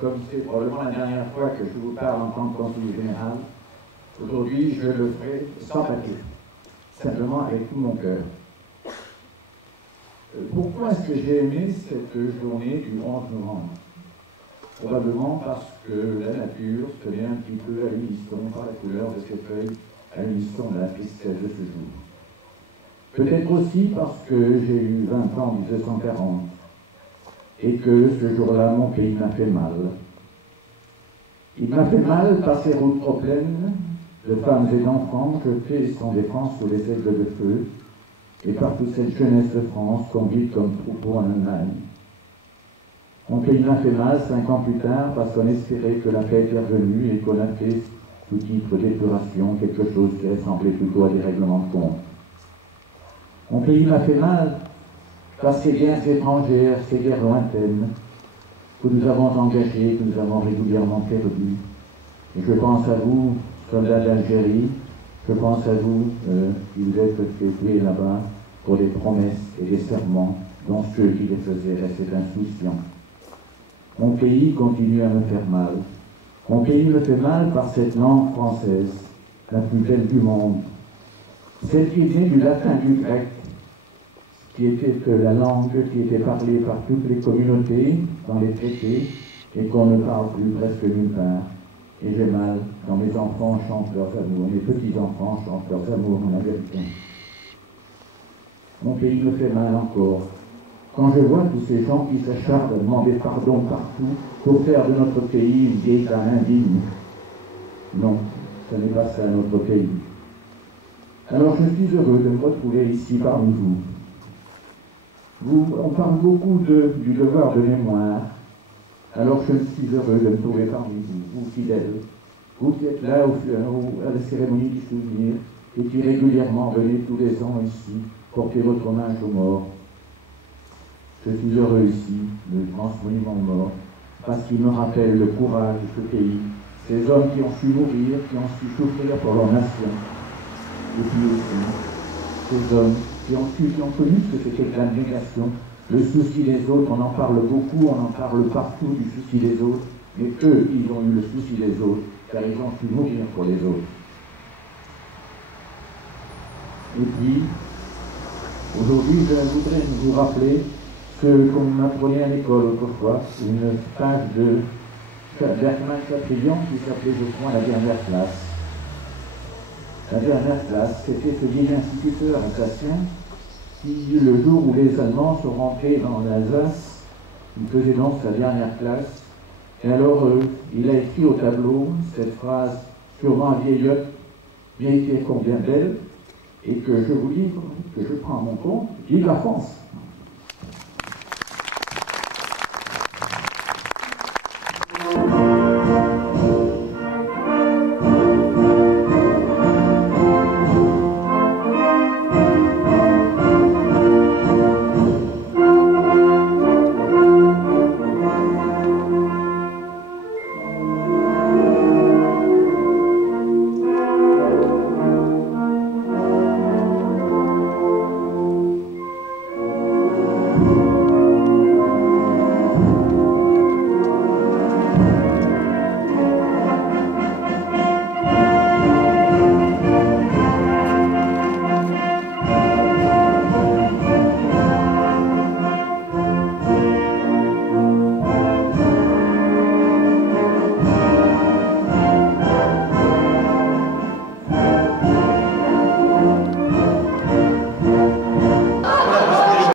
comme c'est probablement la dernière fois que je vous parle en tant que conseiller général, aujourd'hui je le ferai sans papier, simplement avec tout mon cœur. Pourquoi est-ce que j'ai aimé cette journée du 11 novembre? Probablement parce que la nature se met un petit peu à l'unisson par la couleur de ses feuilles, à l'unisson de la tristesse de ce jour. Peut-être aussi parce que j'ai eu 20 ans en 1940 et que ce jour-là, mon pays m'a fait mal. Il m'a fait mal par ces routes trop pleines de femmes et d'enfants jetés sans défense sous les aigles de feu et par toute cette jeunesse de France conduite comme troupeau en Allemagne. Mon pays m'a fait mal 5 ans plus tard parce qu'on espérait que la paix était revenue et qu'on a fait, sous titre d'épuration, quelque chose qui ressemblait plutôt à des règlements de compte. Mon pays m'a fait mal par ces guerres étrangères, ces guerres lointaines, que nous avons engagées, que nous avons régulièrement perdues. Et je pense à vous, soldats d'Algérie, je pense à vous qui vous êtes tués là-bas pour des promesses et des serments dont ceux qui les faisaient restaient insouciants. Mon pays continue à me faire mal. Mon pays me fait mal par cette langue française, la plus belle du monde. Celle qui est née du latin et du grec, qui était la langue qui était parlée par toutes les communautés dans les traités et qu'on ne parle plus presque nulle part. Et j'ai mal quand mes enfants chantent leurs amours, mes petits-enfants chantent leurs amours en américain. Mon pays me fait mal encore quand je vois tous ces gens qui s'acharnent à demander pardon partout pour faire de notre pays une vieille dame indigne. Non, ce n'est pas ça notre pays. Alors je suis heureux de me retrouver ici parmi vous. On parle beaucoup du devoir de mémoire. Alors je suis heureux de me trouver parmi vous, vous fidèles, vous qui êtes là à la cérémonie du souvenir et qui régulièrement venez tous les ans ici porter votre hommage aux morts. Je suis heureux ici, le grand monument aux morts, parce qu'il me rappelle le courage de ce pays, ces hommes qui ont su mourir, qui ont su souffrir pour leur nation. Et puis aussi, ces hommes qui ont connu ce que c'était que l'abnégation, le souci des autres, on en parle beaucoup, on en parle partout du souci des autres, mais eux, ils ont eu le souci des autres, car ils ont pu mourir pour les autres. Et puis, aujourd'hui, je voudrais vous rappeler ce qu'on m'apprenait à l'école autrefois, une page de Berkman Chatrian qui s'appelait, je crois, la dernière classe. La dernière classe, c'était ce vieil instituteur alsacien qui, le jour où les Allemands sont rentrés dans l'Alsace, il faisait donc sa dernière classe, et alors il a écrit au tableau cette phrase sûrement vieillotte, mais qui est combien belle, et que je vous livre, que je prends à mon compte, vive la France!